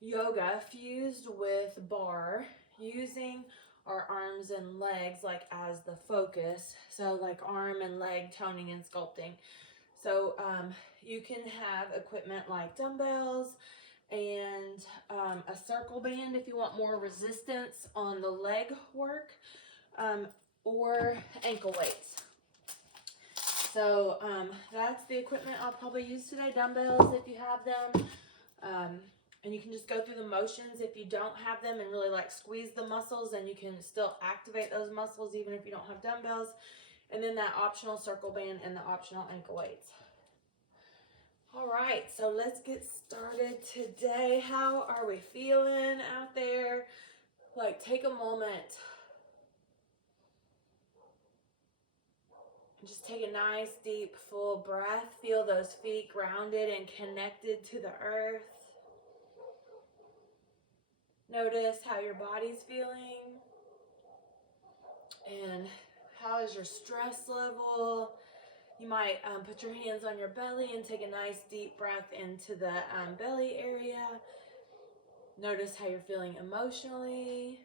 yoga fused with barre, using our arms and legs like as the focus. So like arm and leg toning and sculpting. So you can have equipment like dumbbells and a circle band if you want more resistance on the leg work, or ankle weights. So that's the equipment I'll probably use today. Dumbbells if you have them. And you can just go through the motions if you don't have them and really like squeeze the muscles, and you can still activate those muscles even if you don't have dumbbells. And then that optional circle band and the optional ankle weights. All right, so let's get started today. How are we feeling out there? Like, take a moment and just take a nice, deep, full breath. Feel those feet grounded and connected to the earth. Notice how your body's feeling. And how is your stress level? You might put your hands on your belly and take a nice deep breath into the belly area. Notice how you're feeling emotionally.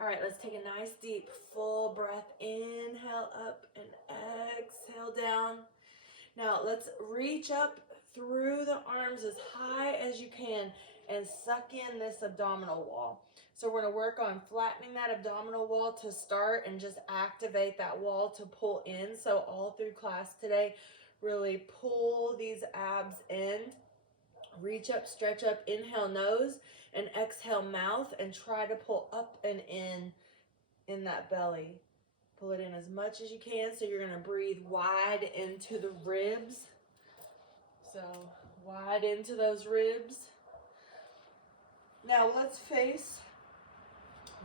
All right, let's take a nice deep full breath. Inhale up and exhale down. Now let's reach up through the arms as high as you can and suck in this abdominal wall. So we're going to work on flattening that abdominal wall to start and just activate that wall to pull in. So all through class today, really pull these abs in. Reach up, stretch up, inhale nose and exhale mouth, and try to pull up and in that belly. Pull it in as much as you can. So you're going to breathe wide into the ribs. So wide into those ribs. Now let's face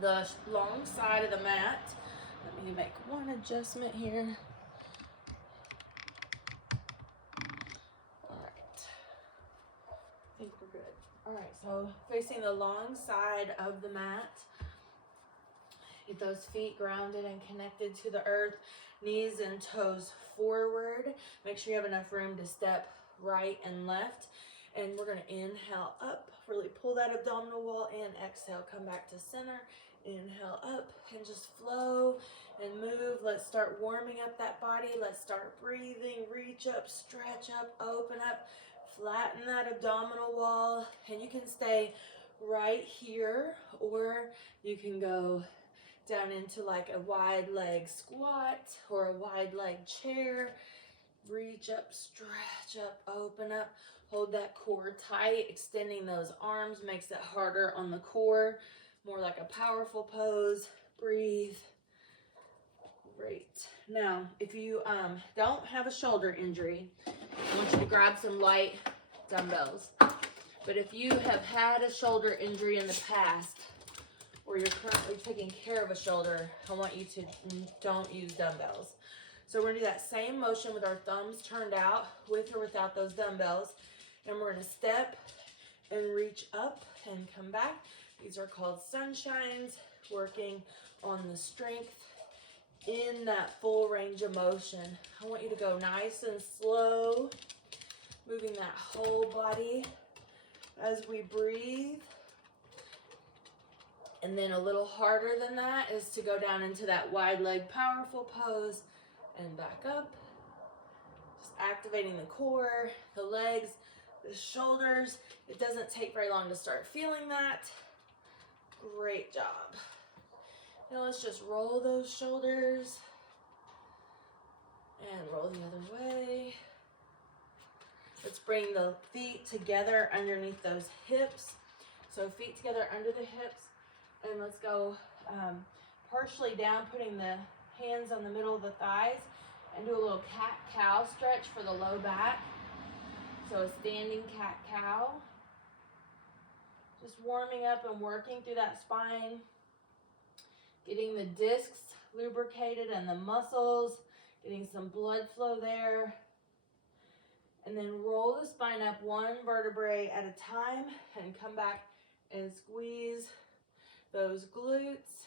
the long side of the mat. Let me make one adjustment here. All right. I think we're good. All right, so facing the long side of the mat. Get those feet grounded and connected to the earth. Knees and toes forward. Make sure you have enough room to step right and left. And we're going to inhale up. Really pull that abdominal wall in. Exhale, come back to center. Inhale up and just flow and move. Let's start warming up that body. Let's start breathing. Reach up, stretch up, open up. Flatten that abdominal wall. And you can stay right here, or you can go down into like a wide leg squat or a wide leg chair. Reach up, stretch up, open up. Hold that core tight. Extending those arms makes it harder on the core. More like a powerful pose. Breathe. Great. Now, if you don't have a shoulder injury, I want you to grab some light dumbbells. But if you have had a shoulder injury in the past, or you're currently taking care of a shoulder, I want you to don't use dumbbells. So we're gonna do that same motion with our thumbs turned out, with or without those dumbbells. And we're gonna step and reach up and come back. These are called sunshines, working on the strength in that full range of motion. I want you to go nice and slow, moving that whole body as we breathe. And then a little harder than that is to go down into that wide leg powerful pose and back up. Just activating the core, the legs, the shoulders. It doesn't take very long to start feeling that. Great job. Now let's just roll those shoulders and roll the other way. Let's bring the feet together underneath those hips. So feet together under the hips. And let's go partially down, putting the hands on the middle of the thighs, and do a little cat-cow stretch for the low back. So a standing cat-cow. Just warming up and working through that spine. Getting the discs lubricated and the muscles. Getting some blood flow there. And then roll the spine up one vertebrae at a time and come back and squeeze those glutes.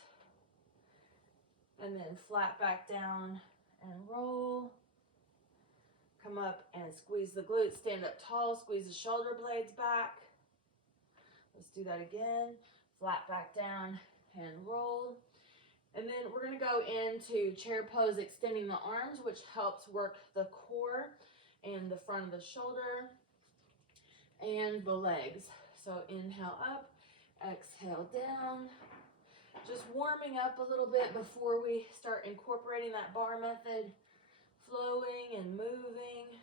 And then flat back down and roll. up and squeeze the glutes. Stand up tall, squeeze the shoulder blades back. Let's do that again. Flat back down and roll. And then we're going to go into chair pose, extending the arms, which helps work the core and the front of the shoulder and the legs. So inhale up, exhale down. Just warming up a little bit before we start incorporating that barre method, flowing and moving.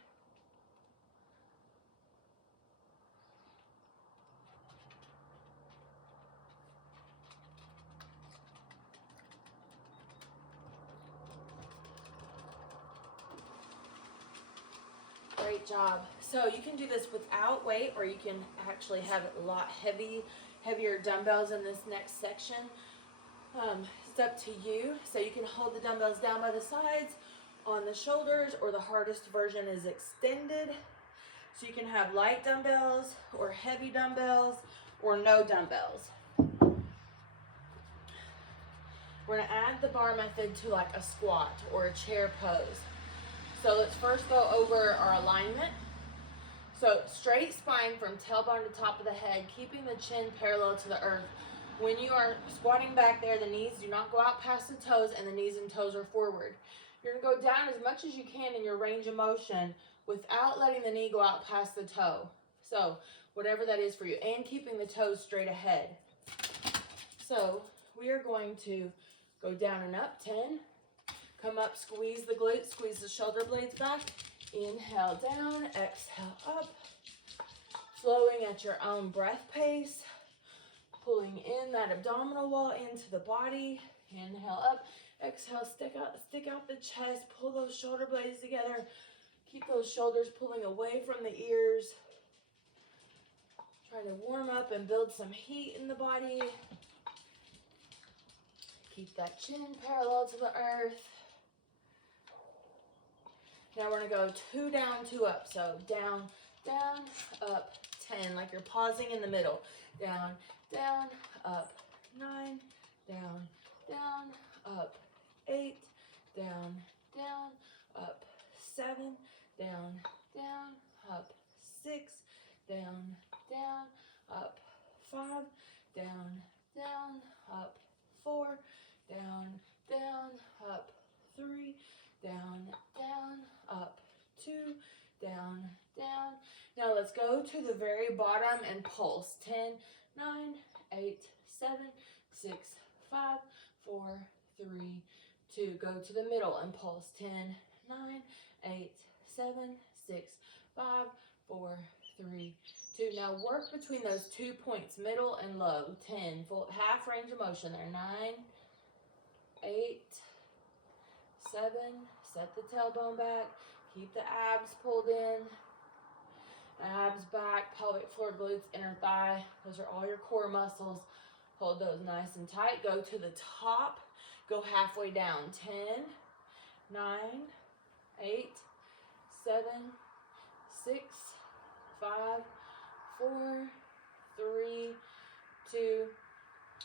Great job. So you can do this without weight, or you can actually have a lot heavier dumbbells in this next section. It's up to you. So you can hold the dumbbells down by the sides, on the shoulders, or the hardest version is extended. So you can have light dumbbells or heavy dumbbells or no dumbbells. We're going to add the barre method to like a squat or a chair pose. So let's first go over our alignment. So straight spine from tailbone to top of the head, keeping the chin parallel to the earth. When you are squatting back there, the knees do not go out past the toes and the knees and toes are forward. You're going to go down as much as you can in your range of motion without letting the knee go out past the toe. So whatever that is for you, and keeping the toes straight ahead. So we are going to go down and up, 10. Come up, squeeze the glutes, squeeze the shoulder blades back. Inhale down, exhale up. Flowing at your own breath pace. Pulling in that abdominal wall into the body. Inhale up, exhale, stick out the chest, pull those shoulder blades together. Keep those shoulders pulling away from the ears. Try to warm up and build some heat in the body. Keep that chin parallel to the earth. Now we're going to go 2 down, 2 up. So down, down, up, 10, like you're pausing in the middle. Down, down, up, 9, down, down, up, 8, down, down, up, 7, down, down, up, 6, down, down, up, 5, down, down, up, 4, down, down, up, 3, down, down, up, 2, down, down. Now let's go to the very bottom and pulse. 10, 9, 8, 7, 6, 5, 4, 3, 2. Go to the middle and pulse. 10, 9, 8, 7, 6, 5, 4, 3, 2. Now work between those 2 points, middle and low. 10, full half range of motion there. 9, 8, 7, set the tailbone back, keep the abs pulled in, abs back, pelvic floor, glutes, inner thigh. Those are all your core muscles. Hold those nice and tight. Go to the top, go halfway down. 10, 9, 8, 7, 6, 5, 4, 3, 2,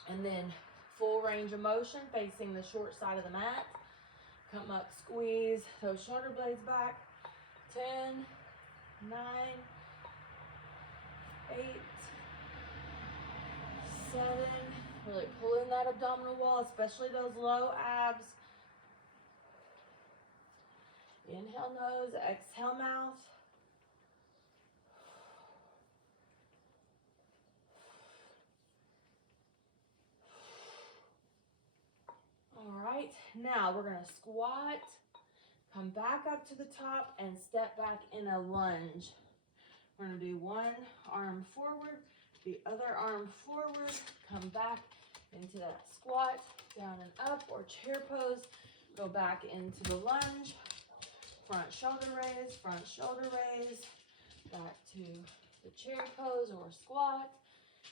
and then full range of motion facing the short side of the mat. Come up, squeeze those shoulder blades back. 10, 9, 8, 7. Really pull in that abdominal wall, especially those low abs. Inhale nose, exhale mouth. All right, now we're gonna squat, come back up to the top and step back in a lunge. We're gonna do one arm forward, the other arm forward, come back into that squat, down and up or chair pose, go back into the lunge, front shoulder raise, back to the chair pose or squat,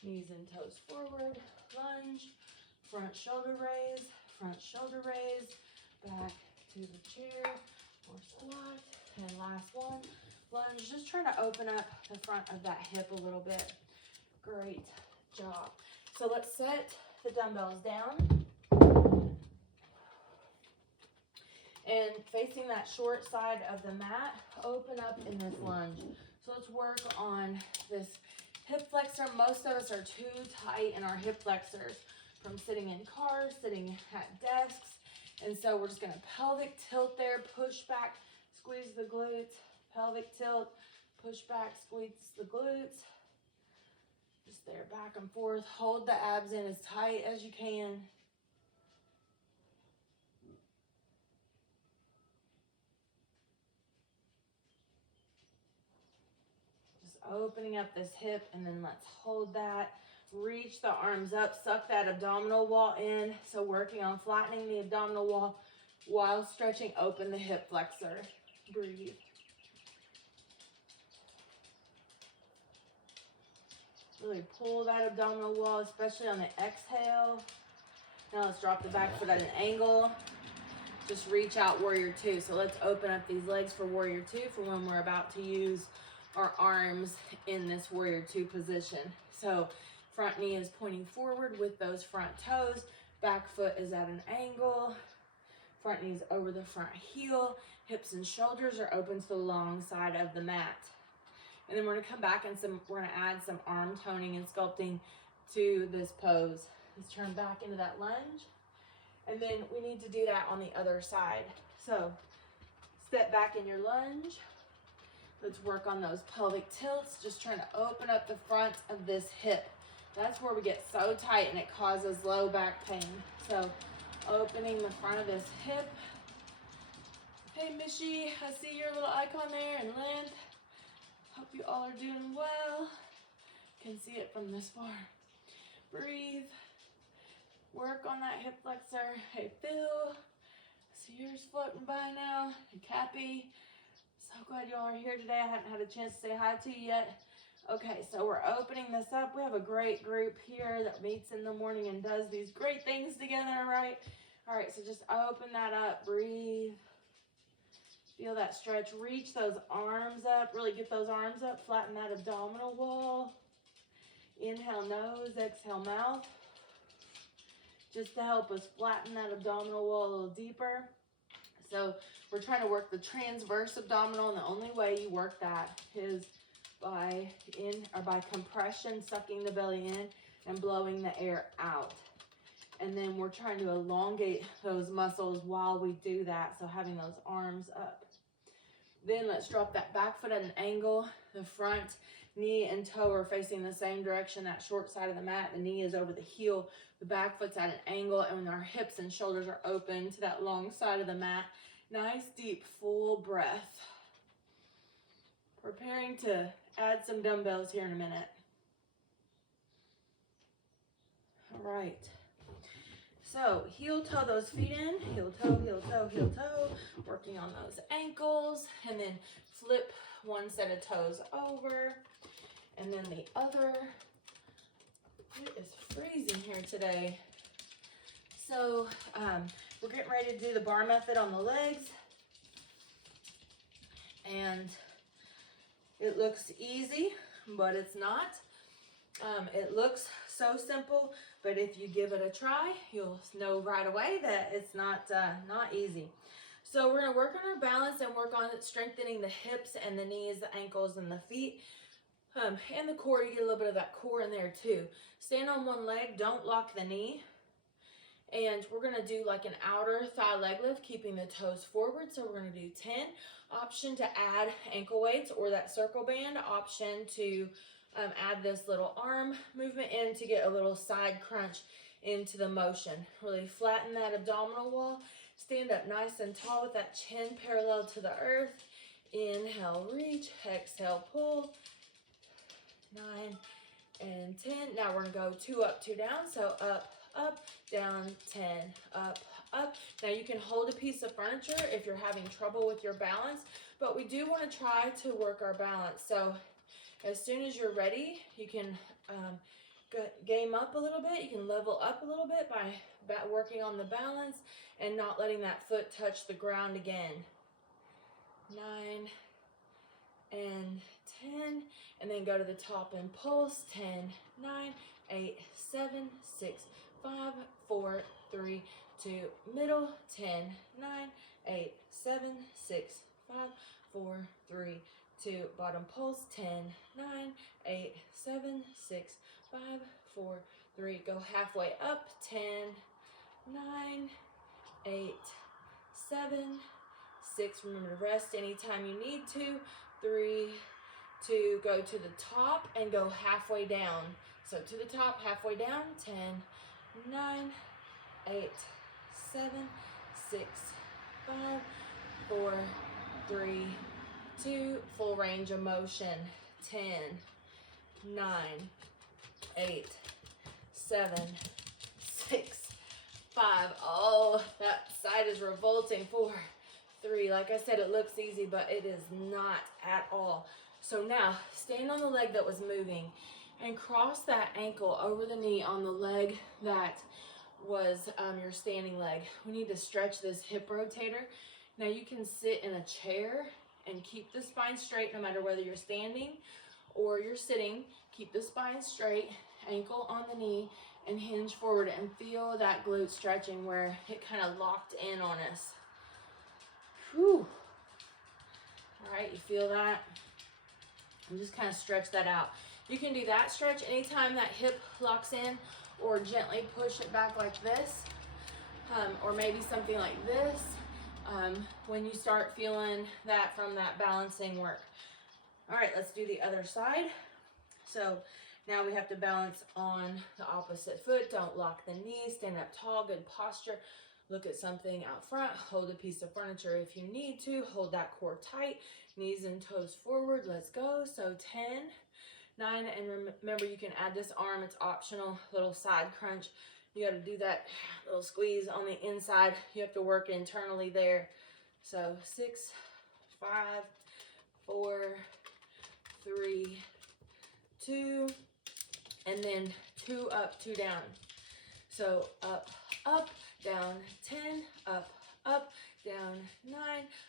knees and toes forward, lunge, front shoulder raise, back to the chair or squat, and last one, lunge. Just trying to open up the front of that hip a little bit. Great job. So let's set the dumbbells down. And facing that short side of the mat, open up in this lunge. So let's work on this hip flexor. Most of us are too tight in our hip flexors from sitting in cars, sitting at desks. And so we're just gonna pelvic tilt there, push back, squeeze the glutes, pelvic tilt, push back, squeeze the glutes. Just there, back and forth. Hold the abs in as tight as you can. Just opening up this hip, and then let's hold that. Reach the arms up, suck that abdominal wall in. So working on flattening the abdominal wall while stretching open the hip flexor. Breathe. Really pull that abdominal wall, especially on the exhale. Now let's drop the back foot at an angle. Just reach out, warrior two. So let's open up these legs for warrior two for when we're about to use our arms in this warrior two position. So front knee is pointing forward with those front toes. Back foot is at an angle. Front knee's over the front heel. Hips and shoulders are open to the long side of the mat. And then we're gonna come back and we're gonna add some arm toning and sculpting to this pose. Let's turn back into that lunge. And then we need to do that on the other side. So step back in your lunge. Let's work on those pelvic tilts, just trying to open up the front of this hip. That's where we get so tight and it causes low back pain. So opening the front of this hip. Hey Mishi, I see your little icon there and length. Hope you all are doing well. Can see it from this far. Breathe. Work on that hip flexor. Hey Phil, see yours floating by now. And Cappy, so glad y'all are here today. I haven't had a chance to say hi to you yet. Okay, so we're opening this up. We have a great group here that meets in the morning and does these great things together, right? All right, so just open that up. Breathe. Feel that stretch. Reach those arms up. Really get those arms up. Flatten that abdominal wall. Inhale nose, exhale mouth. Just to help us flatten that abdominal wall a little deeper. So we're trying to work the transverse abdominal, and the only way you work that is by compression, sucking the belly in and blowing the air out. And then we're trying to elongate those muscles while we do that, so having those arms up. Then let's drop that back foot at an angle. The front knee and toe are facing the same direction, that short side of the mat. The knee is over the heel. The back foot's at an angle, and when our hips and shoulders are open to that long side of the mat. Nice, deep, full breath. Preparing to add some dumbbells here in a minute. All right. So heel toe those feet in, heel toe, heel toe, heel toe, working on those ankles, and then flip one set of toes over, and then the other. It is freezing here today. So we're getting ready to do the bar method on the legs, and it looks easy, but it's not. It looks so simple, but if you give it a try, you'll know right away that it's not easy. So we're gonna work on our balance and work on strengthening the hips and the knees, the ankles, and the feet. And the core, you get a little bit of that core in there too. Stand on one leg, don't lock the knee. And we're gonna do like an outer thigh leg lift, keeping the toes forward. So we're gonna do 10. Option to add ankle weights or that circle band. Option to add this little arm movement in to get a little side crunch into the motion. Really flatten that abdominal wall. Stand up nice and tall with that chin parallel to the earth. Inhale, reach. Exhale, pull. 9 and 10. Now we're gonna go 2 up, 2 down. So up, up, down, 10, up, up. Now you can hold a piece of furniture if you're having trouble with your balance, but we do want to try to work our balance. So as soon as you're ready, you can game up a little bit. You can level up a little bit by working on the balance and not letting that foot touch the ground again. 9 and 10, and then go to the top and pulse. 10, 9, 8, 7, 6, 5, 4, 3, 2, middle, 10, 9, 8, 7, 6, 5, 4, 3, 2, bottom pulse, 10, 9, 8, 7, 6, 5, 4, 3, go halfway up, 10, 9, 8, 7, 6, remember to rest anytime you need to, 3, 2, go to the top and go halfway down. So to the top, halfway down, 10, 9, 8, 7, 6, 5, 4, 3, 2, full range of motion, 10, 9, 8, 7, 6, 5. Oh, that side is revolting. 4, 3. Like I said, it looks easy, but it is not at all. So now, stand on the leg that was moving and cross that ankle over the knee on the leg that was your standing leg. We need to stretch this hip rotator. Now you can sit in a chair and keep the spine straight no matter whether you're standing or you're sitting. Keep the spine straight, ankle on the knee, and hinge forward and feel that glute stretching where it kind of locked in on us. Whew. All right, you feel that? And just kind of stretch that out. You can do that stretch anytime that hip locks in, or gently push it back like this, or maybe something like this, when you start feeling that from that balancing work. All right, let's do the other side. So now we have to balance on the opposite foot. Don't lock the knee, stand up tall, good posture. Look at something out front, hold a piece of furniture if you need to, hold that core tight, knees and toes forward, let's go. So 10, 9, and remember you can add this arm, it's optional, little side crunch. You got to do that little squeeze on the inside. You have to work internally there. So 6, 5, 4, 3, 2, and then 2 up, 2 down. So up, up, down, 10, up, up, down, 9,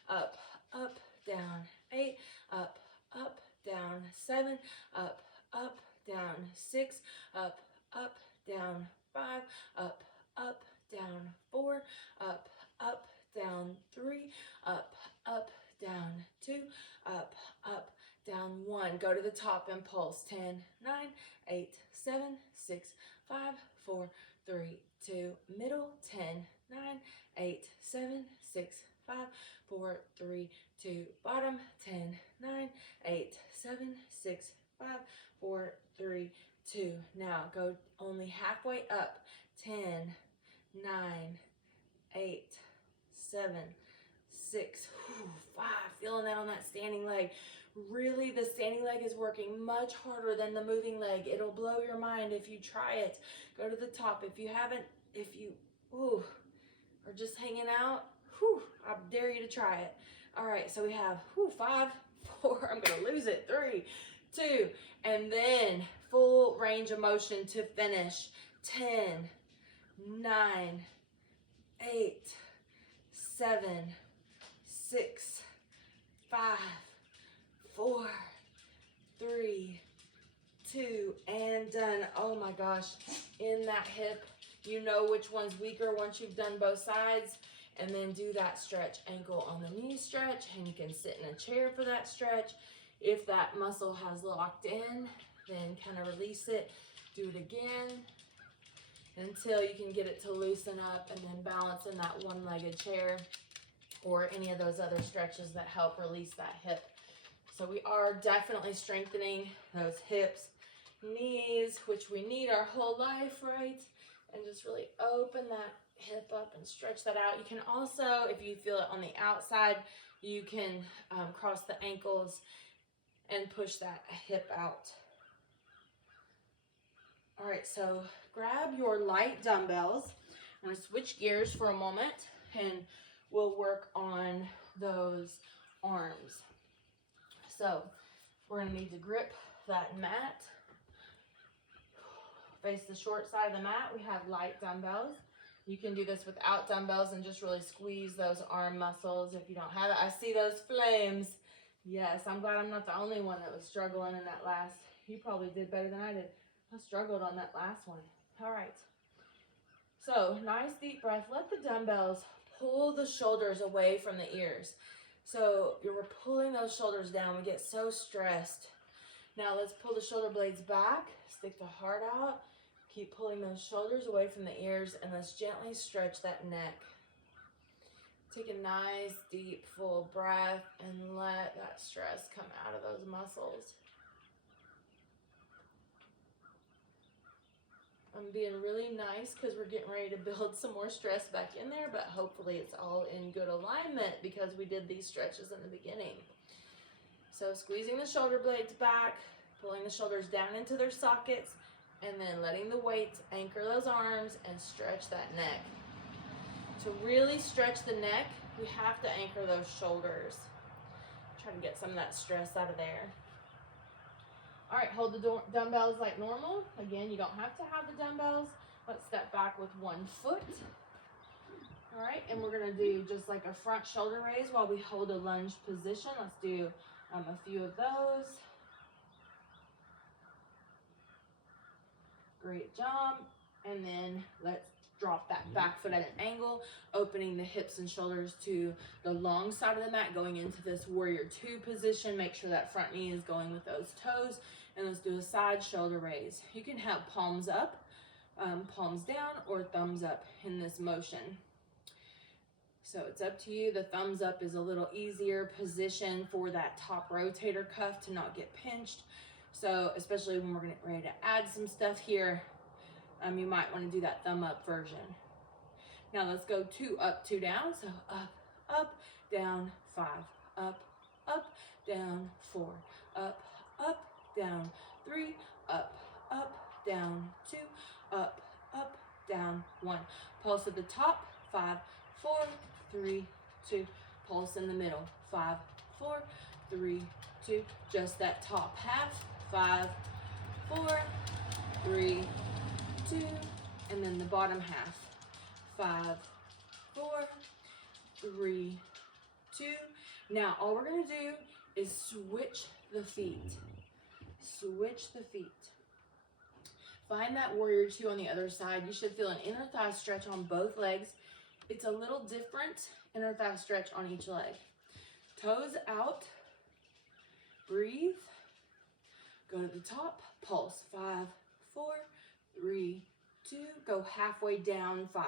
up, up, down, 8, up, up, down, 7, up, up, down, 6, up, up, down, 5, up, up, down, 4, up, down, 3, up, down, 2, up, down, 1. Go to the top and pulse. 10, 9, 8, 7, 6, 5, 4, 3, 2, middle, 10, 9, 8, 7, 6, 5, 4, 3, 2, bottom, 10, 9, 8, 7, 6, 5, 4, 3, 2. Now go only halfway up. 10, 9, 8, 7, 6, 5. Feeling that on that standing leg. Really, the standing leg is working much harder than the moving leg. It'll blow your mind if you try it. Go to the top. If you haven't, if you are just hanging out, I dare you to try it. All right, so we have 5, 4, I'm gonna lose it, 3, 2, and then full range of motion to finish. 10, 9, 8, 7, 6, 5, 4, 3, 2, and done. Oh my gosh, in that hip, you know which one's weaker once you've done both sides. And then do that stretch, ankle on the knee stretch, and you can sit in a chair for that stretch. If that muscle has locked in, then kind of release it. Do it again until you can get it to loosen up, and then balance in that one-legged chair or any of those other stretches that help release that hip. So we are definitely strengthening those hips, knees, which we need our whole life, right? And just really open that hip up and stretch that out. You can also, if you feel it on the outside, you can cross the ankles and push that hip out. All right, so grab your light dumbbells. I'm going to switch gears for a moment and we'll work on those arms. So we're going to need to grip that mat. Face the short side of the mat. We have light dumbbells. You can do this without dumbbells and just really squeeze those arm muscles if you don't have it. I see those flames. Yes, I'm glad I'm not the only one that was struggling in that last. You probably did better than I did. I struggled on that last one. All right. So nice deep breath. Let the dumbbells pull the shoulders away from the ears. So we're pulling those shoulders down. We get so stressed. Now let's pull the shoulder blades back. Stick the heart out. Keep pulling those shoulders away from the ears, and let's gently stretch that neck. Take a nice deep full breath and let that stress come out of those muscles. I'm being really nice because we're getting ready to build some more stress back in there, but hopefully it's all in good alignment because we did these stretches in the beginning. So squeezing the shoulder blades back, pulling the shoulders down into their sockets, and then letting the weights anchor those arms and stretch that neck. To really stretch the neck, we have to anchor those shoulders. Try to get some of that stress out of there. All right, hold the dumbbells like normal. Again, you don't have to have the dumbbells. Let's step back with one foot. All right, and we're gonna do just like a front shoulder raise while we hold a lunge position. Let's do a few of those. Great job. And then let's drop that back foot at an angle, opening the hips and shoulders to the long side of the mat, going into this warrior two position. Make sure that front knee is going with those toes. And let's do a side shoulder raise. You can have palms up, palms down, or thumbs up in this motion. So it's up to you. The thumbs up is a little easier position for that top rotator cuff to not get pinched. So especially when we're getting ready to add some stuff here, you might want to do that thumb up version. Now let's go 2 up, 2 down. So up, down, 5, up, down, 4, up, down, 3, up, down, 2, up, down, 1. Pulse at the top, 5, 4, 3, 2. Pulse in the middle, 5, 4, 3, 2. Just that top half, 5, 4, 3, 2. And then the bottom half, 5, 4, 3, 2. Now all we're gonna do is switch the feet. Switch the feet. Find that warrior two on the other side. You should feel an inner thigh stretch on both legs. It's a little different inner thigh stretch on each leg. Toes out. Breathe. Go to the top. Pulse. 5, 4, 3, 2. Go halfway down. 5,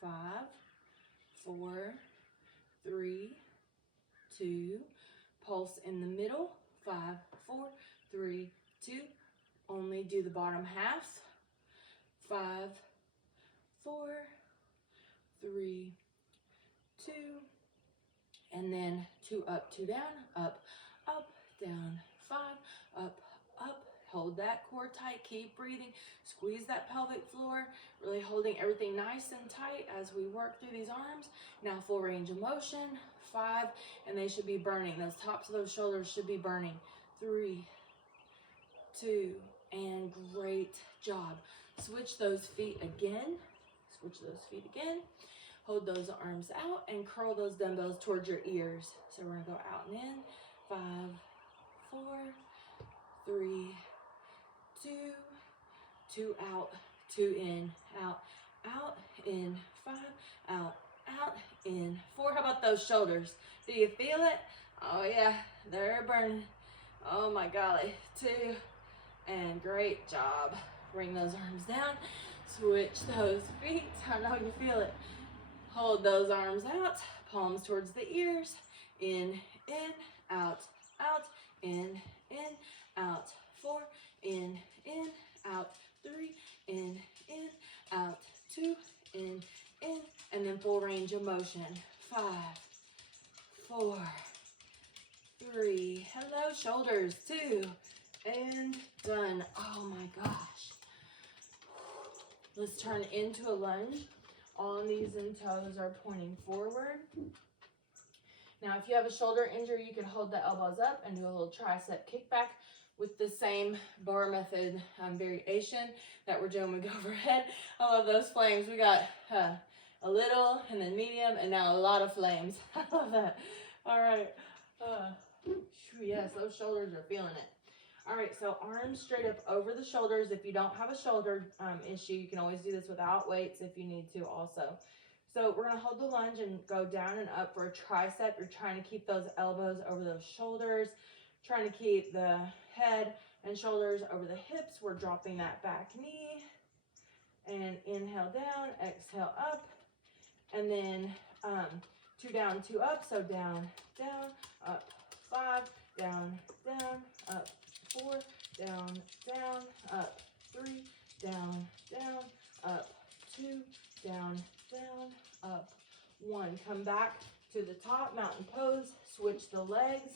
5, 4, 3, 2. Pulse in the middle. 5, 4, 3, 2. Only do the bottom half. 5, 4, 3, 2. And then 2 up, 2 down, up, down, 5, up. Hold that core tight, keep breathing. Squeeze that pelvic floor, really holding everything nice and tight as we work through these arms. Now full range of motion, 5, and they should be burning. Those tops of those shoulders should be burning. 3, 2, and great job. Switch those feet again. Hold those arms out and curl those dumbbells towards your ears. So we're gonna go out and in. 5, 4, 3, 2, 2 out, 2 in, out, in, 5, out, in, 4. How about those shoulders? Do you feel it? Oh yeah, they're burning. Oh my golly. 2, and great job. Bring those arms down, switch those feet. I know you feel it. Hold those arms out, palms towards the ears. In, out, in, out. 4, in, out. 3, in, out. 2, in, and then full range of motion. 5, 4, 3, hello shoulders, 2, and done. Oh my gosh. Let's turn into a lunge. All knees and toes are pointing forward. Now, if you have a shoulder injury, you can hold the elbows up and do a little tricep kickback with the same barre method variation that we're doing with go overhead. I love those flames. We got a little and then medium and now a lot of flames. I love that. All right. Yes, those shoulders are feeling it. All right, so arms straight up over the shoulders. If you don't have a shoulder issue, you can always do this without weights if you need to also. So we're gonna hold the lunge and go down and up for a tricep. You're trying to keep those elbows over those shoulders, trying to keep the head and shoulders over the hips. We're dropping that back knee and inhale down, exhale up, and then 2 down, 2 up. So down, down, up, 5, down, down, up, 4, down, down, up, 3, down, down, up, 2, down, down, up, 1. Come back to the top, mountain pose, switch the legs,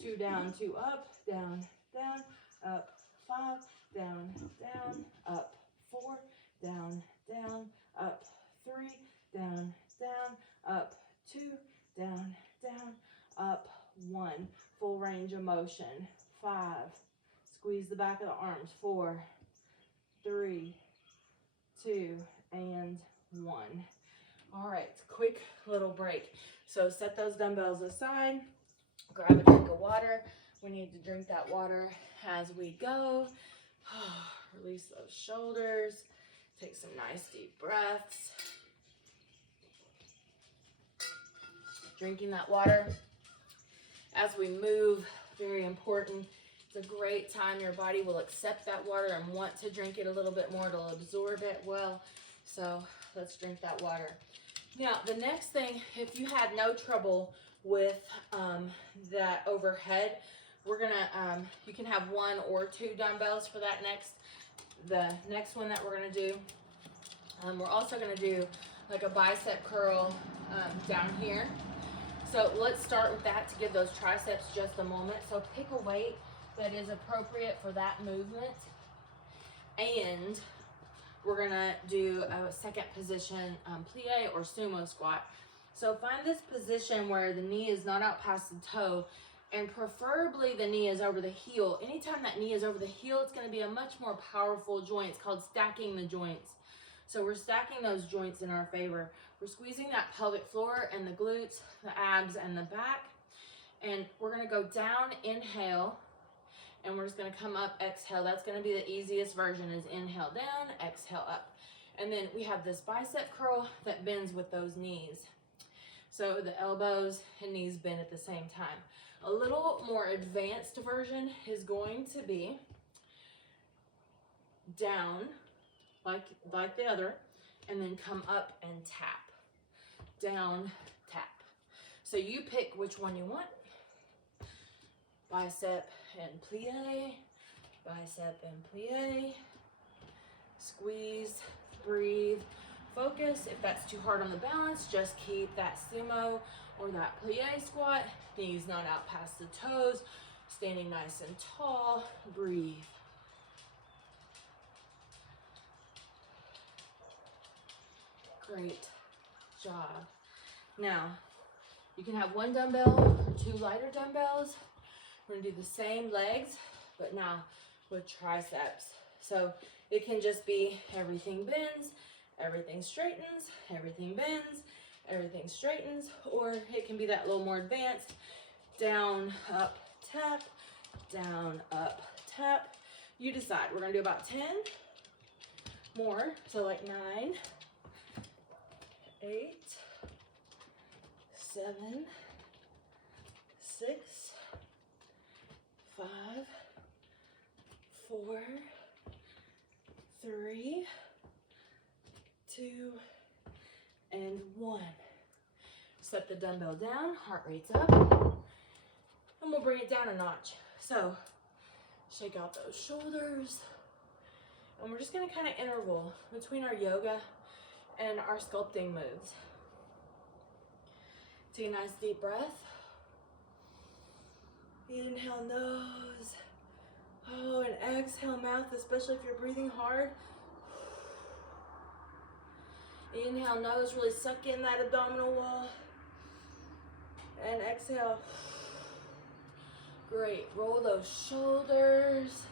2 down, 2 up, down, down, up, 5, down, down, up, 4, down, down, up, 3, down, down, up, 2, down, down, up, 1. Full range of motion. 5, squeeze the back of the arms. 4, 3, 2, and 1. All right, quick little break. So set those dumbbells aside, grab a drink of water. We need to drink that water as we go. Release those shoulders. Take some nice deep breaths. Drinking that water as we move, very important. It's a great time. Your body will accept that water and want to drink it a little bit more. It'll absorb it well. So let's drink that water. Now, the next thing, if you had no trouble with that overhead, we're gonna, you can have 1 or 2 dumbbells for that the next one that we're gonna do. We're also gonna do like a bicep curl down here. So let's start with that to give those triceps just a moment. So pick a weight that is appropriate for that movement. And we're gonna do a second position, plie or sumo squat. So find this position where the knee is not out past the toe, and preferably the knee is over the heel. Anytime that knee is over the heel, it's gonna be a much more powerful joint. It's called stacking the joints. So we're stacking those joints in our favor. We're squeezing that pelvic floor and the glutes, the abs, and the back. And we're gonna go down, inhale, and we're just gonna come up, exhale. That's gonna be the easiest version, is inhale down, exhale up. And then we have this bicep curl that bends with those knees. So the elbows and knees bend at the same time. A little more advanced version is going to be down, like the other, and then come up and tap. Down, tap. So you pick which one you want. Bicep and plie, bicep and plie. Squeeze, breathe, focus. If that's too hard on the balance, just keep that sumo or that plie squat. Knees not out past the toes. Standing nice and tall. Breathe. Great job. Now, you can have 1 dumbbell or 2 lighter dumbbells. We're gonna do the same legs, but now with triceps. So it can just be everything bends, everything straightens, everything bends, everything straightens, or it can be that little more advanced. Down, up, tap, down, up, tap. You decide. We're gonna do about 10 more. So like 9, 8, 7, 6, 5, 4, 3, 2, and 1. Set the dumbbell down, heart rate's up, and we'll bring it down a notch. So shake out those shoulders, and we're just gonna kind of interval between our yoga and our sculpting moves. Take a nice deep breath. Inhale, nose. Oh, and exhale, mouth, especially if you're breathing hard. Inhale, nose, really suck in that abdominal wall. And exhale. Great, roll those shoulders.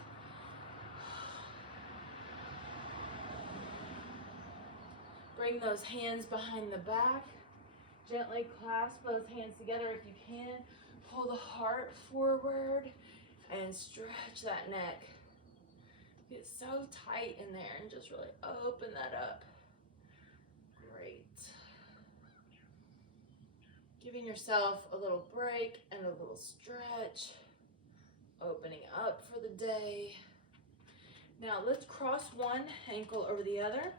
Bring those hands behind the back. Gently clasp those hands together if you can. Pull the heart forward and stretch that neck. Get so tight in there and just really open that up. Great. Giving yourself a little break and a little stretch. Opening up for the day. Now let's cross one ankle over the other.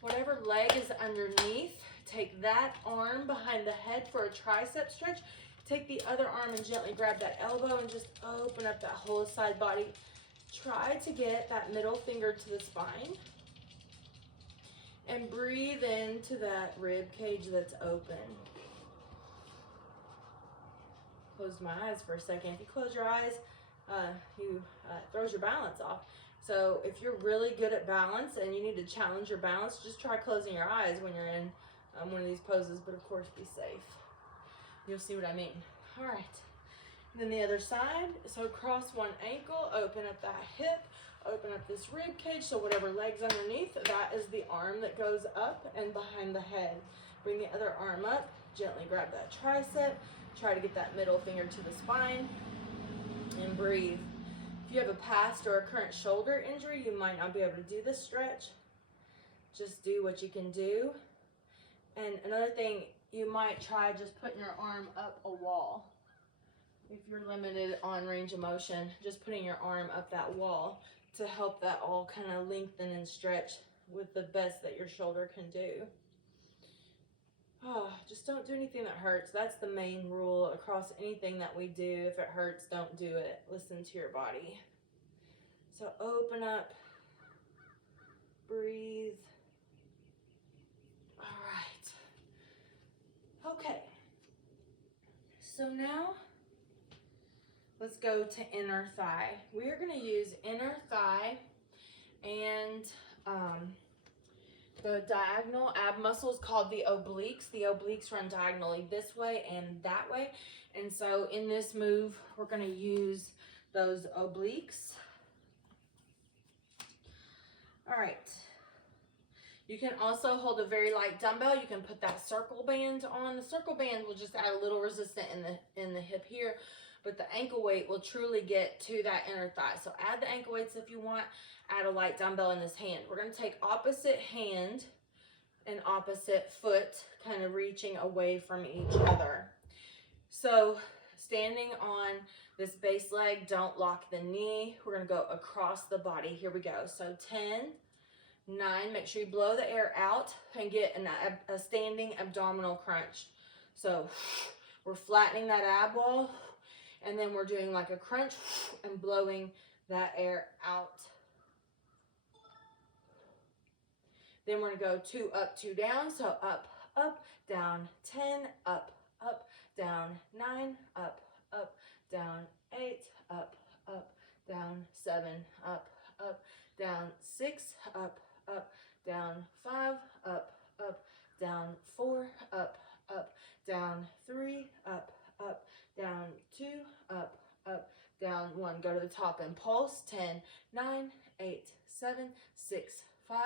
Whatever leg is underneath, take that arm behind the head for a tricep stretch. Take the other arm and gently grab that elbow and just open up that whole side body. Try to get that middle finger to the spine. And breathe into that rib cage that's open. Close my eyes for a second. If you close your eyes, throws your balance off. So if you're really good at balance and you need to challenge your balance, just try closing your eyes when you're in one of these poses, but of course be safe. You'll see what I mean. All right. And then the other side. So cross one ankle, open up that hip, open up this rib cage. So whatever leg's underneath, that is the arm that goes up and behind the head. Bring the other arm up, gently grab that tricep. Try to get that middle finger to the spine and breathe. If you have a past or a current shoulder injury, you might not be able to do this stretch. Just do what you can do. And another thing, you might try just putting your arm up a wall. If you're limited on range of motion, just putting your arm up that wall to help that all kind of lengthen and stretch with the best that your shoulder can do. Oh, just don't do anything that hurts. That's the main rule across anything that we do. If it hurts, don't do it. Listen to your body. So open up, breathe. All right. Okay. So now let's go to inner thigh. We are going to use inner thigh and the diagonal ab muscles called the obliques. The obliques run diagonally this way and that way. And so in this move, we're going to use those obliques. All right. You can also hold a very light dumbbell. You can put that circle band on. The circle band will just add a little resistance in the hip here, but the ankle weight will truly get to that inner thigh. So add the ankle weights if you want. Add a light dumbbell in this hand. We're going to take opposite hand and opposite foot, kind of reaching away from each other. So standing on this base leg, don't lock the knee. We're going to go across the body. Here we go. So 10, 9, make sure you blow the air out and get a standing abdominal crunch. So we're flattening that ab wall, and then we're doing like a crunch and blowing that air out. Then we're gonna go 2 up, 2 down. So up, up, down, 10, up, up, down, 9, up, up, down, 8, up, up, down, 7, up, up, down, 6, up, up, down, 5, up, up, down, 4, up, up, down, 3, up, up, down, 2, up, up, down, 1. Go to the top and pulse. 10, 9, 8, 7, 6, 5,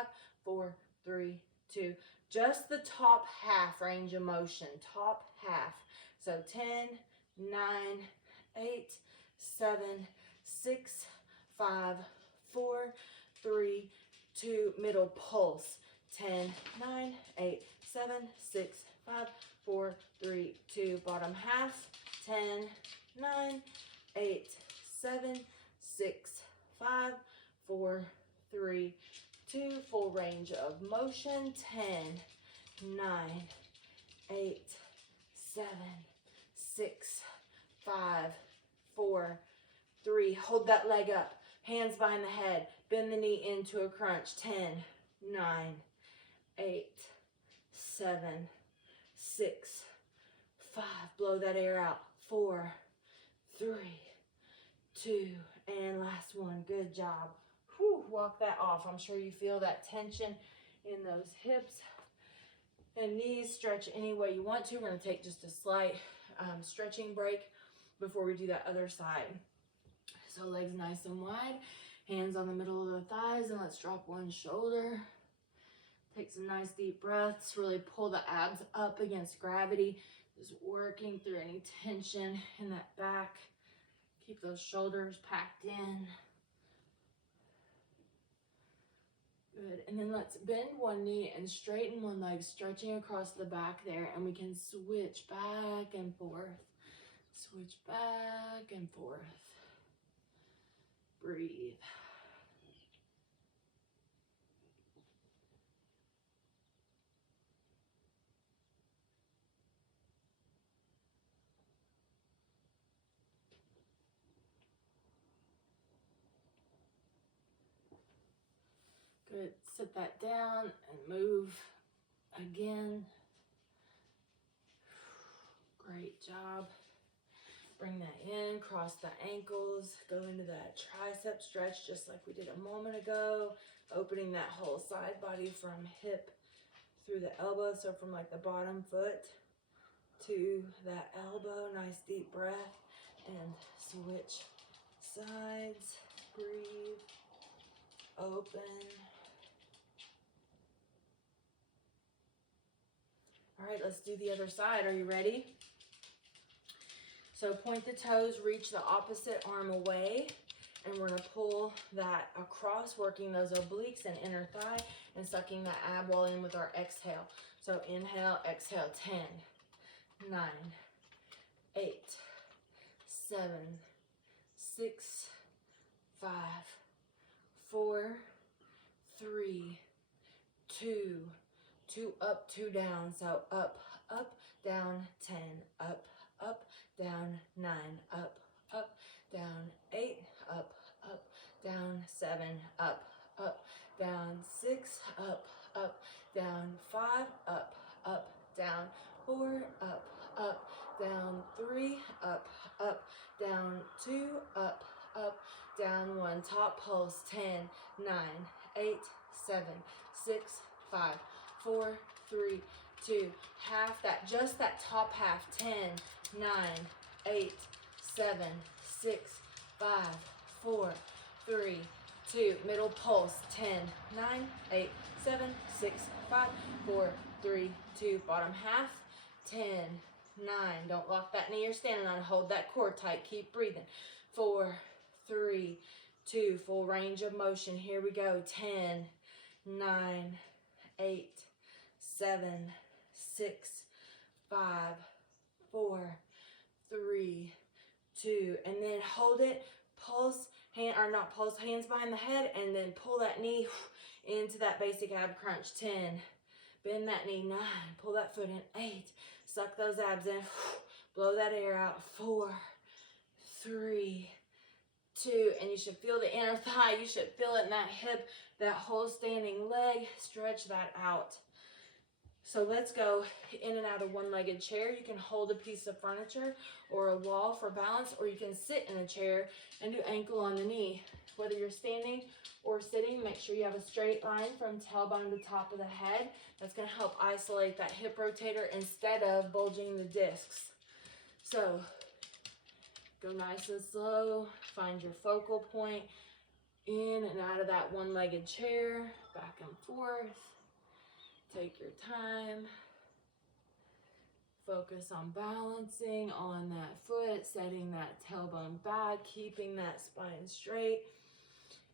4, 3, 2. Just the top half range of motion. Top half. So 10, 9, 8, 7, 6, 5, 4, 3, 2. Middle pulse. 10, 9, 8, 7, 6, 5, 4, 3, 2. Bottom half. 10, 9, 8, 7, 6, 5, 4, 3, 2. Full range of motion. 10, 9, 8, 7, 6, 5, 4, 3. Hold that leg up. Hands behind the head. Bend the knee into a crunch. 10, 9, 8, 7, 6, 5. Blow that air out. 4, 3, 2, and last one. Good job. Whew, walk that off. I'm sure you feel that tension in those hips and knees. Stretch any way you want to. We're going to take just a slight stretching break before we do that other side. So legs nice and wide, hands on the middle of the thighs, and let's drop one shoulder. Take some nice deep breaths. Really pull the abs up against gravity. Just working through any tension in that back. Keep those shoulders packed in. Good, and then let's bend one knee and straighten one leg, stretching across the back there, and we can switch back and forth. Switch back and forth. Breathe. Good, sit that down and move again. Great job. Bring that in, cross the ankles, go into that tricep stretch just like we did a moment ago, opening that whole side body from hip through the elbow, so from like the bottom foot to that elbow. Nice deep breath, and switch sides. Breathe, open. All right, let's do the other side. Are you ready? So point the toes, reach the opposite arm away, and we're gonna pull that across, working those obliques and inner thigh, and sucking the ab wall in with our exhale. So inhale, exhale, 10, 9, 8, 7, 6, 5, 4, 3, 2, 2 up, 2 down. So up, up, down, 10, up, up, down, 9, up, up, down, 8, up, up, down, 7, up, up, down, 6, up, up, down, 5, up, up, down, 4, up, down, 3, up, down, 2, up, down, 1. Top pulse, 10, 9, 8, 7, 6, 5, 4, 3, 2. Half that, just that top half. 10, 9, 8, 7, 6, 5, 4, 3, 2. Middle pulse. 10, 9, 8, 7, 6, 5, 4, 3, 2. Bottom half. 10, 9. Don't lock that knee you're standing on. Hold that core tight. Keep breathing. 4, 3, 2. Full range of motion. Here we go. 10, 9, 8, 7, 6, 5, 4, 3, 2, and then hold it. Pulse, hand, or not pulse, hands behind the head, and then pull that knee into that basic ab crunch. 10, bend that knee. 9, pull that foot in. 8, suck those abs in. Blow that air out. 4, 3, 2, and you should feel the inner thigh. You should feel it in that hip, that whole standing leg. Stretch that out. So let's go in and out of one-legged chair. You can hold a piece of furniture or a wall for balance, or you can sit in a chair and do ankle on the knee. Whether you're standing or sitting, make sure you have a straight line from tailbone to top of the head. That's going to help isolate that hip rotator instead of bulging the discs. So go nice and slow. Find your focal point in and out of that one-legged chair, back and forth. Take your time. Focus on balancing on that foot, setting that tailbone back, keeping that spine straight.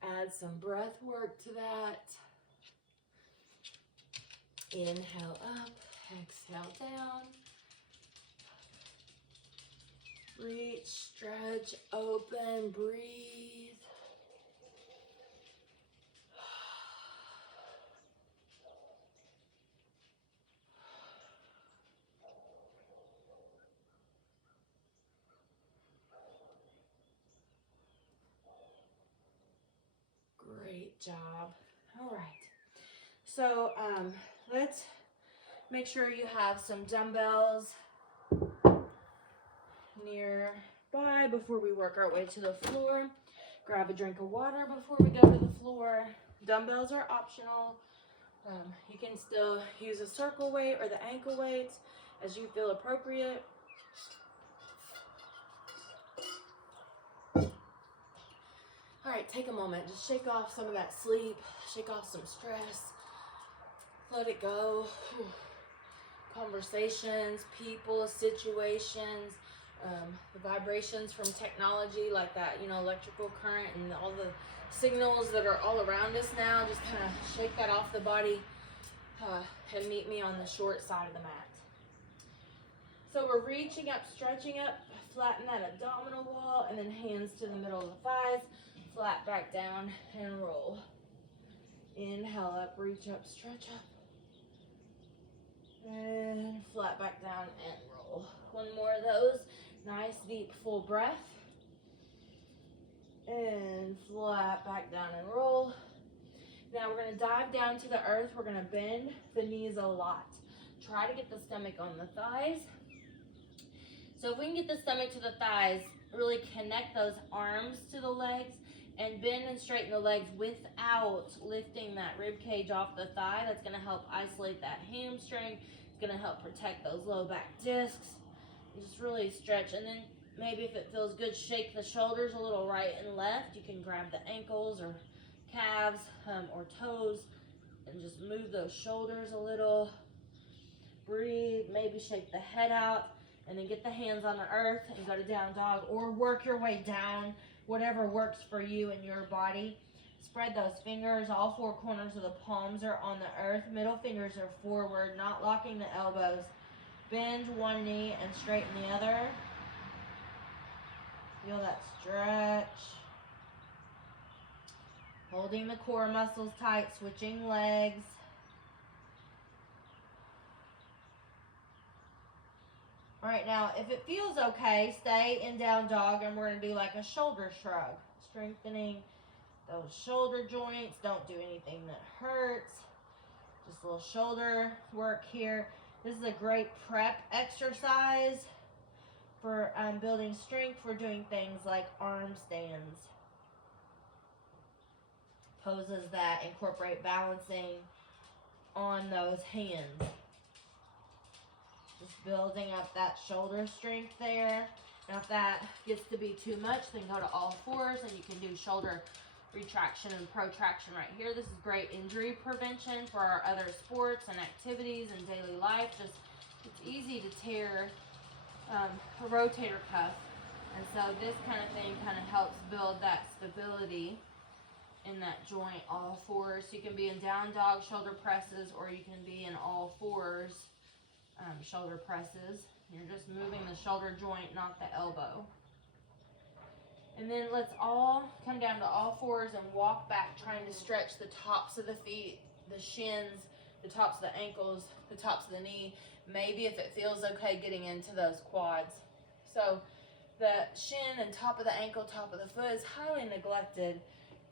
Add some breath work to that. Inhale up, exhale down. Reach, stretch, open, breathe. Great job. All right. So let's make sure you have some dumbbells nearby before we work our way to the floor. Grab a drink of water before we go to the floor. Dumbbells are optional. You can still use a circle weight or the ankle weights as you feel appropriate. All right, take a moment. Just shake off some of that sleep. Shake off some stress. Let it go. Conversations, people, situations, The vibrations from technology like that, you know, electrical current and all the signals that are all around us now, just kind of shake that off the body and meet me on the short side of the mat. So we're reaching up, stretching up, flatten that abdominal wall, and then hands to the middle of the thighs, flat back down and roll. Inhale up, reach up, stretch up, and flat back down and roll. One more of those. Nice deep full breath. And flat back down and roll. Now we're going to dive down to the earth. We're going to bend the knees a lot. Try to get the stomach on the thighs. So if we can get the stomach to the thighs, really connect those arms to the legs and bend and straighten the legs without lifting that rib cage off the thigh. That's going to help isolate that hamstring. It's going to help protect those low back discs. Just really stretch, and then maybe if it feels good, shake the shoulders a little right and left. You can grab the ankles or calves or toes and just move those shoulders a little. Breathe, maybe shake the head out, and then get the hands on the earth and go to down dog, or work your way down, whatever works for you and your body. Spread those fingers. All four corners of the palms are on the earth. Middle fingers are forward, not locking the elbows. Bend one knee and straighten the other. Feel that stretch. Holding the core muscles tight, switching legs. All right, now if it feels okay, stay in down dog, and we're going to do like a shoulder shrug. Strengthening those shoulder joints. Don't do anything that hurts. Just a little shoulder work here. This is a great prep exercise for building strength for doing things like arm stands. Poses that incorporate balancing on those hands. Just building up that shoulder strength there. Now if that gets to be too much, then go to all fours and you can do shoulder retraction and protraction right here. This is great injury prevention for our other sports and activities and daily life. Just, it's easy to tear a rotator cuff, and so this kind of thing kind of helps build that stability in that joint. All fours. So you can be in down dog shoulder presses, or you can be in all fours shoulder presses. You're just moving the shoulder joint, not the elbow. And then let's all come down to all fours and walk back, trying to stretch the tops of the feet, the shins, the tops of the ankles, the tops of the knee. Maybe if it feels okay, getting into those quads. So the shin and top of the ankle, top of the foot is highly neglected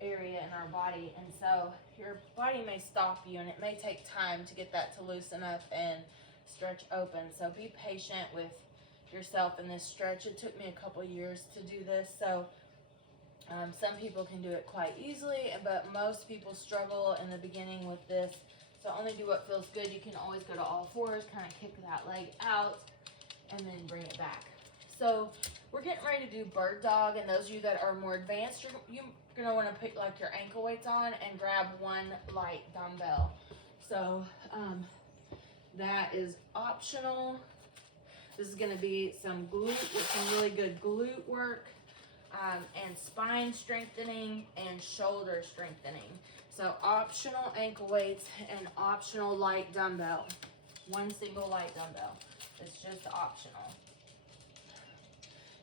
area in our body. And so your body may stop you, and it may take time to get that to loosen up and stretch open. So be patient with yourself in this stretch. It took me a couple years to do this, so some people can do it quite easily, but most people struggle in the beginning with this. So only do what feels good. You can always go to all fours, kind of kick that leg out, and then bring it back. So we're getting ready to do bird dog, and those of you that are more advanced, you're going to want to put like your ankle weights on and grab one light dumbbell. So that is optional. This is going to be some really good glute work and spine strengthening and shoulder strengthening. So optional ankle weights and optional light dumbbell. One single light dumbbell. It's just optional.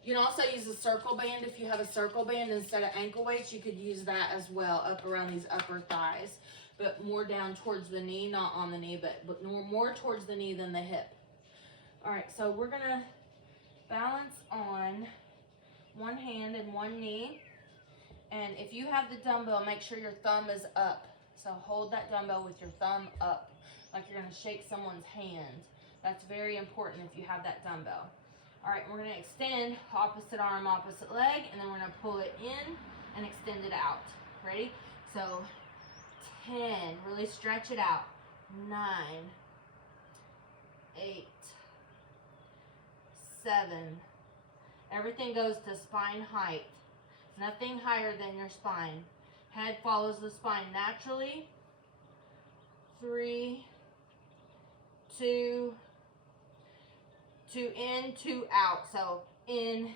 You can also use a circle band. If you have a circle band instead of ankle weights, you could use that as well up around these upper thighs, but more down towards the knee, not on the knee, but more towards the knee than the hip. All right, so we're gonna balance on one hand and one knee. And if you have the dumbbell, make sure your thumb is up. So hold that dumbbell with your thumb up, like you're gonna shake someone's hand. That's very important if you have that dumbbell. All right, we're gonna extend opposite arm, opposite leg, and then we're gonna pull it in and extend it out. Ready? So 10, really stretch it out. 9, 8, 7. Everything goes to spine height. Nothing higher than your spine. Head follows the spine naturally. 3, 2, 2 in, 2 out. So in,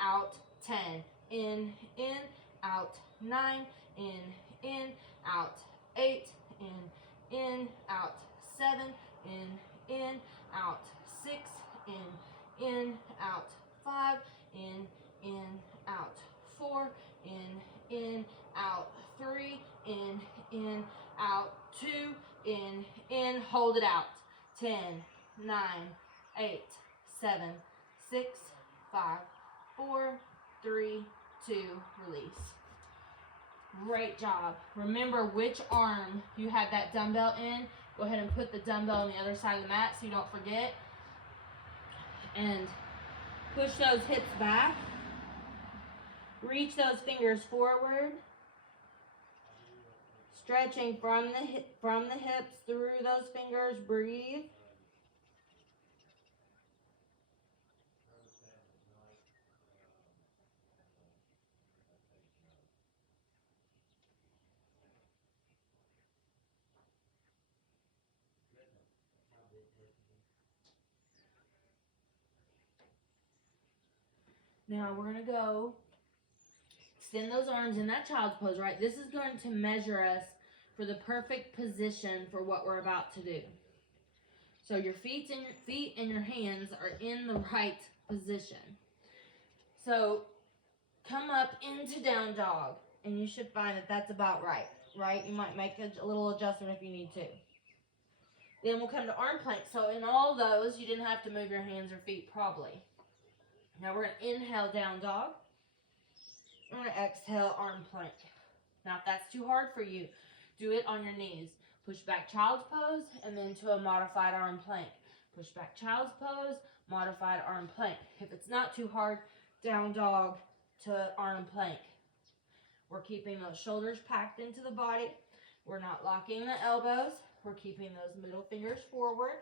out, 10, in, out, 9, in, out, 8, in, out, 7, in, out, 6, in, out, 5, in, out, 4, in, out, 3, in, out, 2, in, hold it out, 10, 9, 8, 7, 6, 5, 4, 3, 2, release. Great job. Remember which arm you had that dumbbell in. Go ahead and put the dumbbell on the other side of the mat so you don't forget. And push those hips back. Reach those fingers forward. Stretching from the hips through those fingers. Breathe. Now we're going to go extend those arms in that child's pose, right? This is going to measure us for the perfect position for what we're about to do. So your feet and your hands are in the right position. So come up into down dog, and you should find that that's about right, right? You might make a little adjustment if you need to. Then we'll come to arm plank. So in all those, you didn't have to move your hands or feet probably. Now we're going to inhale down dog. We're going to exhale arm plank. Now if that's too hard for you, do it on your knees. Push back child's pose and then to a modified arm plank. Push back child's pose, modified arm plank. If it's not too hard, down dog to arm plank. We're keeping those shoulders packed into the body. We're not locking the elbows. We're keeping those middle fingers forward.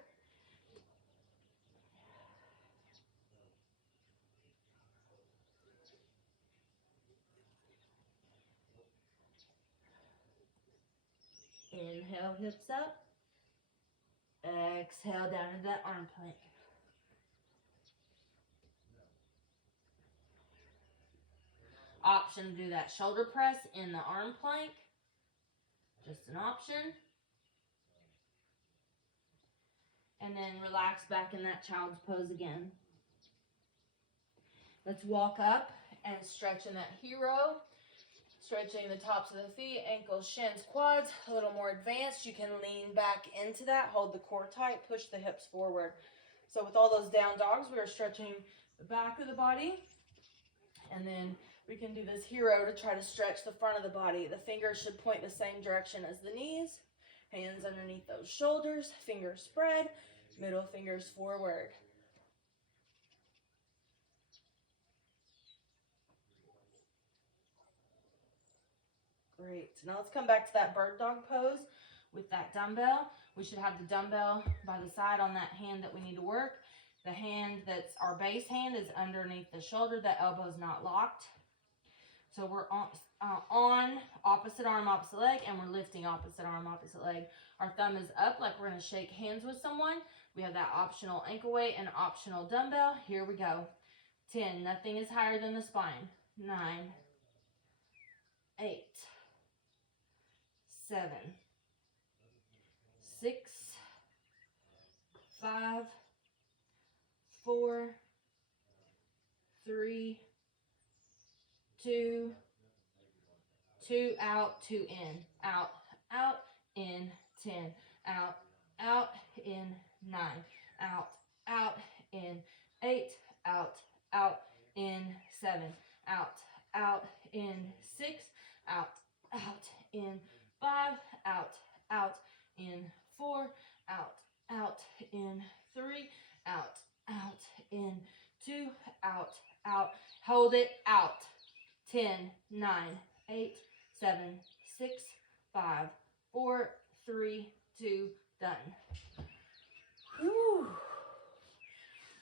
Inhale, hips up. Exhale down into that arm plank. Option to do that shoulder press in the arm plank. Just an option. And then relax back in that child's pose again. Let's walk up and stretch in that hero. Stretching the tops of the feet, ankles, shins, quads. A little more advanced. You can lean back into that. Hold the core tight. Push the hips forward. So with all those down dogs, we are stretching the back of the body. And then we can do this hero to try to stretch the front of the body. The fingers should point the same direction as the knees. Hands underneath those shoulders. Fingers spread. Middle fingers forward. Great. Now let's come back to that bird dog pose with that dumbbell. We should have the dumbbell by the side on that hand that we need to work. The hand that's our base hand is underneath the shoulder. The elbow is not locked. So we're on opposite arm, opposite leg, and we're lifting opposite arm, opposite leg. Our thumb is up like we're going to shake hands with someone. We have that optional ankle weight and optional dumbbell. Here we go. 10. Nothing is higher than the spine. 9, 8, 7, 6, 5, 4, 3, 2, 2 out, 2 in, out, out, in, 10, out, out, in, 9, out, out, in, 8, out, out, in, 7, out, out, in, 6, out, out, in, 5, out, out, in, 4, out, out, in, 3, out, out, in, 2, out, out, hold it, out, 10, 9, 8, 7, 6, 5, 4, 3, 2, done. Whew.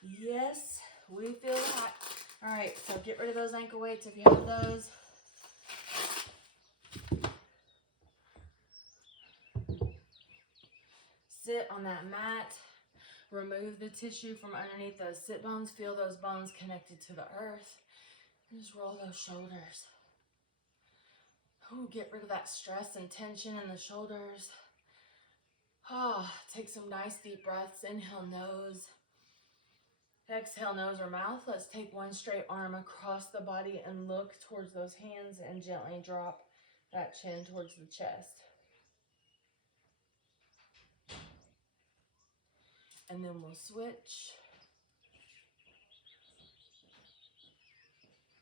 Yes, we feel hot. All right, so get rid of those ankle weights if you have those. Sit on that mat. Remove the tissue from underneath those sit bones. Feel those bones connected to the earth. And just roll those shoulders. Ooh, get rid of that stress and tension in the shoulders. Take some nice deep breaths. Inhale, nose. Exhale, nose or mouth. Let's take one straight arm across the body and look towards those hands and gently drop that chin towards the chest. And then we'll switch.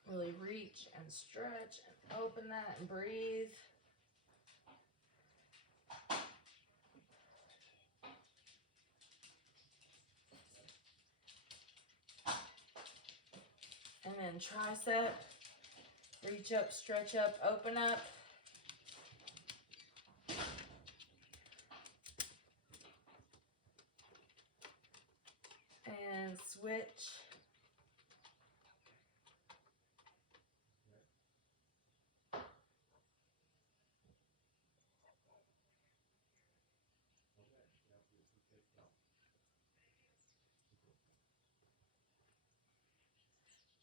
Really reach and stretch and open that and breathe. And then tricep, reach up, stretch up, open up. And switch.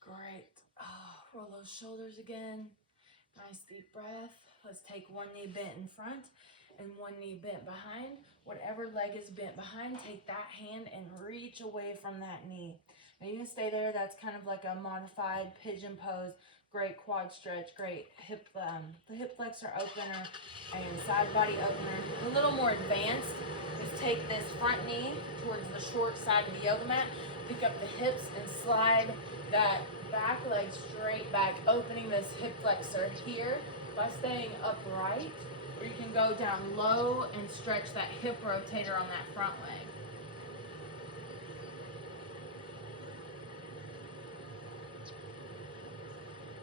Great. Roll those shoulders again. Nice deep breath. Let's take one knee bent in front and one knee bent behind. Whatever leg is bent behind, take that hand and reach away from that knee. Now you can stay there. That's kind of like a modified pigeon pose. Great quad stretch, great hip, the hip flexor opener and side body opener. A little more advanced is take this front knee towards the short side of the yoga mat, pick up the hips and slide that back leg straight back, opening this hip flexor here by staying upright, or you can go down low and stretch that hip rotator on that front leg.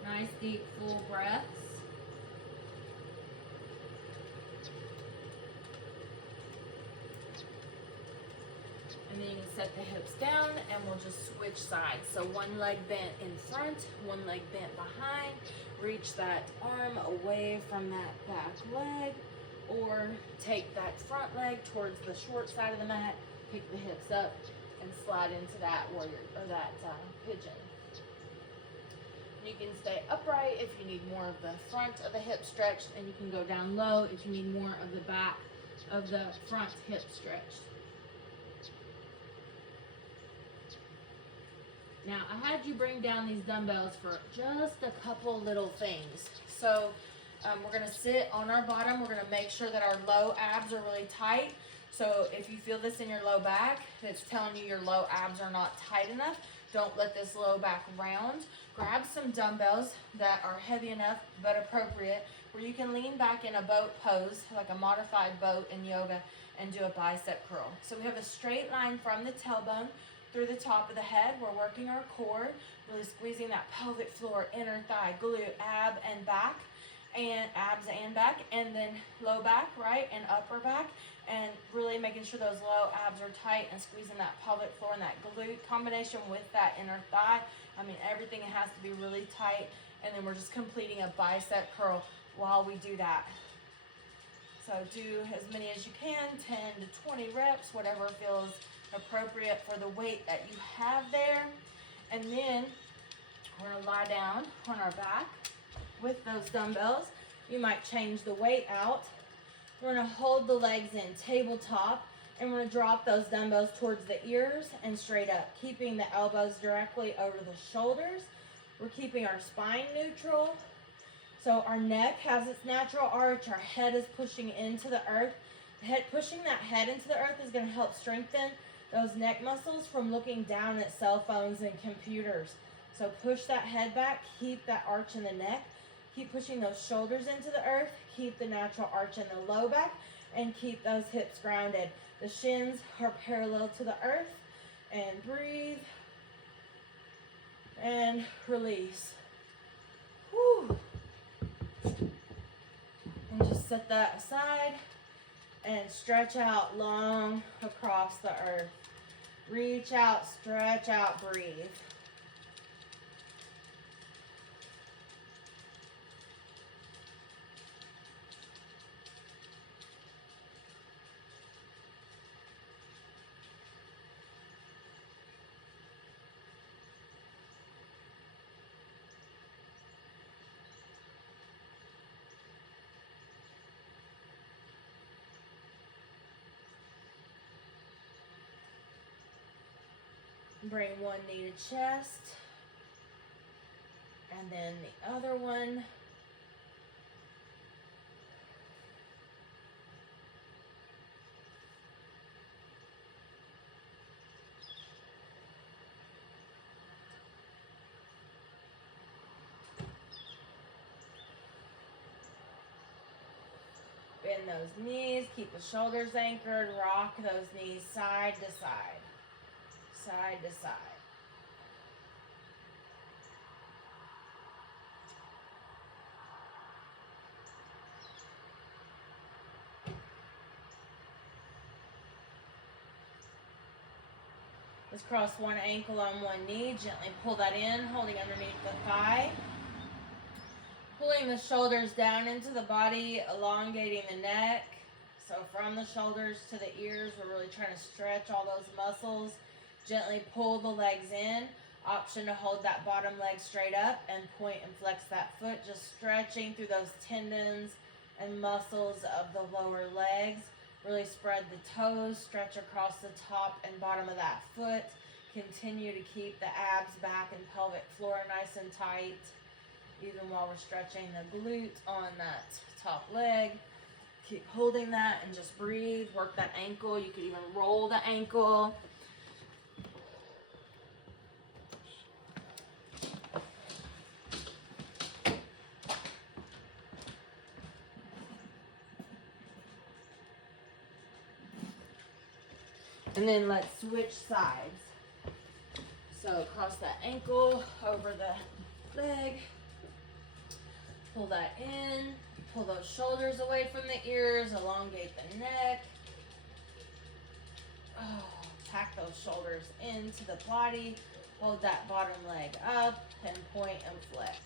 Nice deep full breaths. And then you can set the hips down and we'll just switch sides. So one leg bent in front, one leg bent behind. Reach that arm away from that back leg, or take that front leg towards the short side of the mat, pick the hips up and slide into that warrior or that pigeon. You can stay upright if you need more of the front of the hip stretched, and you can go down low if you need more of the back of the front hip stretched. Now, I had you bring down these dumbbells for just a couple little things. So we're going to sit on our bottom. We're going to make sure that our low abs are really tight. So if you feel this in your low back, it's telling you your low abs are not tight enough, don't let this low back round. Grab some dumbbells that are heavy enough but appropriate, where you can lean back in a boat pose, like a modified boat in yoga, and do a bicep curl. So we have a straight line from the tailbone through the top of the head. We're working our core, really squeezing that pelvic floor, inner thigh, glute, ab and back, and abs and back, and then low back, right, and upper back, and really making sure those low abs are tight and squeezing that pelvic floor and that glute combination with that inner thigh. I mean, everything has to be really tight, and then we're just completing a bicep curl while we do that. So do as many as you can, 10 to 20 reps, whatever feels appropriate for the weight that you have there. And then we're gonna lie down on our back with those dumbbells. You might change the weight out. We're gonna hold the legs in tabletop, and we're gonna drop those dumbbells towards the ears and straight up, keeping the elbows directly over the shoulders. We're keeping our spine neutral. So our neck has its natural arch, our head is pushing into the earth. Pushing that head into the earth is gonna help strengthen those neck muscles from looking down at cell phones and computers. So push that head back, keep that arch in the neck, keep pushing those shoulders into the earth, keep the natural arch in the low back, and keep those hips grounded. The shins are parallel to the earth, and breathe, and release. Whew. And just set that aside, and stretch out long across the earth. Reach out, stretch out, breathe. Bring one knee to chest. And then the other one. Bend those knees, keep the shoulders anchored, rock those knees side to side, side to side. Let's cross one ankle on one knee, gently pull that in, holding underneath the thigh. Pulling the shoulders down into the body, elongating the neck. So from the shoulders to the ears, we're really trying to stretch all those muscles. Gently pull the legs in. Option to hold that bottom leg straight up and point and flex that foot. Just stretching through those tendons and muscles of the lower legs. Really spread the toes, stretch across the top and bottom of that foot. Continue to keep the abs, back, and pelvic floor nice and tight. Even while we're stretching the glute on that top leg. Keep holding that and just breathe. Work that ankle. You could even roll the ankle. And then let's switch sides. So cross that ankle over the leg. Pull that in, pull those shoulders away from the ears, elongate the neck. Oh, pack those shoulders into the body, hold that bottom leg up, and point and flex.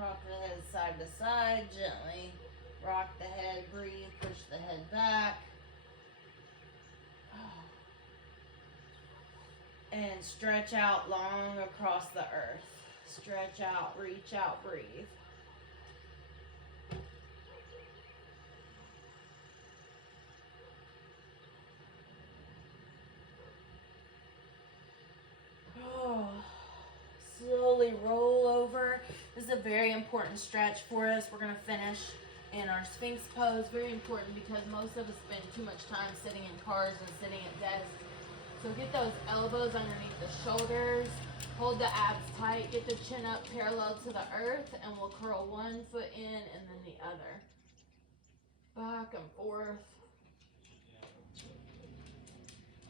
Rock the head side to side, gently rock the head, breathe, push the head back. And stretch out long across the earth. Stretch out, reach out, breathe. Oh. Slowly roll over. This is a very important stretch for us. We're going to finish in our Sphinx pose. Very important because most of us spend too much time sitting in cars and sitting at desks. So get those elbows underneath the shoulders. Hold the abs tight. Get the chin up parallel to the earth. And we'll curl one foot in and then the other. Back and forth.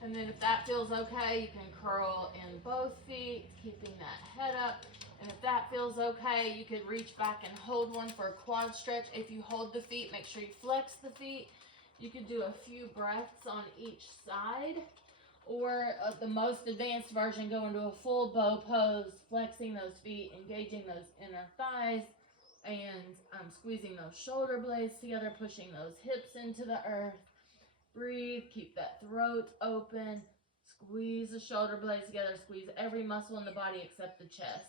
And then if that feels okay, you can curl in both feet, keeping that head up. And if that feels okay, you could reach back and hold one for a quad stretch. If you hold the feet, make sure you flex the feet. You could do a few breaths on each side. Or the most advanced version, go into a full bow pose, flexing those feet, engaging those inner thighs, and squeezing those shoulder blades together, pushing those hips into the earth. Breathe, keep that throat open, squeeze the shoulder blades together, squeeze every muscle in the body except the chest.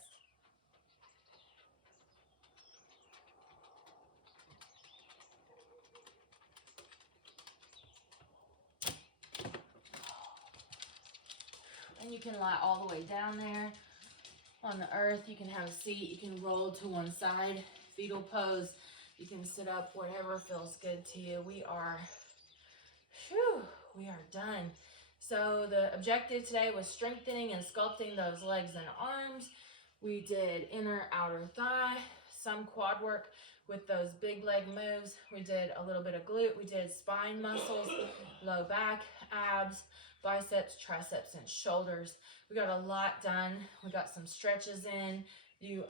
And you can lie all the way down there on the earth. You can have a seat, you can roll to one side, fetal pose. You can sit up, whatever feels good to you. We are done. So the objective today was strengthening and sculpting those legs and arms. We did inner, outer thigh, some quad work with those big leg moves. We did a little bit of glute. We did spine muscles, low back, abs, biceps, triceps, and shoulders. We got a lot done. We got some stretches in. You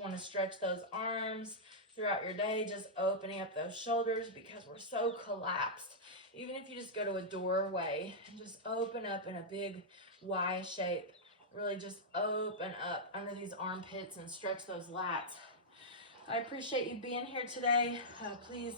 want to stretch those arms throughout your day, just opening up those shoulders because we're so collapsed Even if you just go to a doorway and just open up in a big Y shape, really just open up under these armpits and stretch those lats. I appreciate you being here today. Please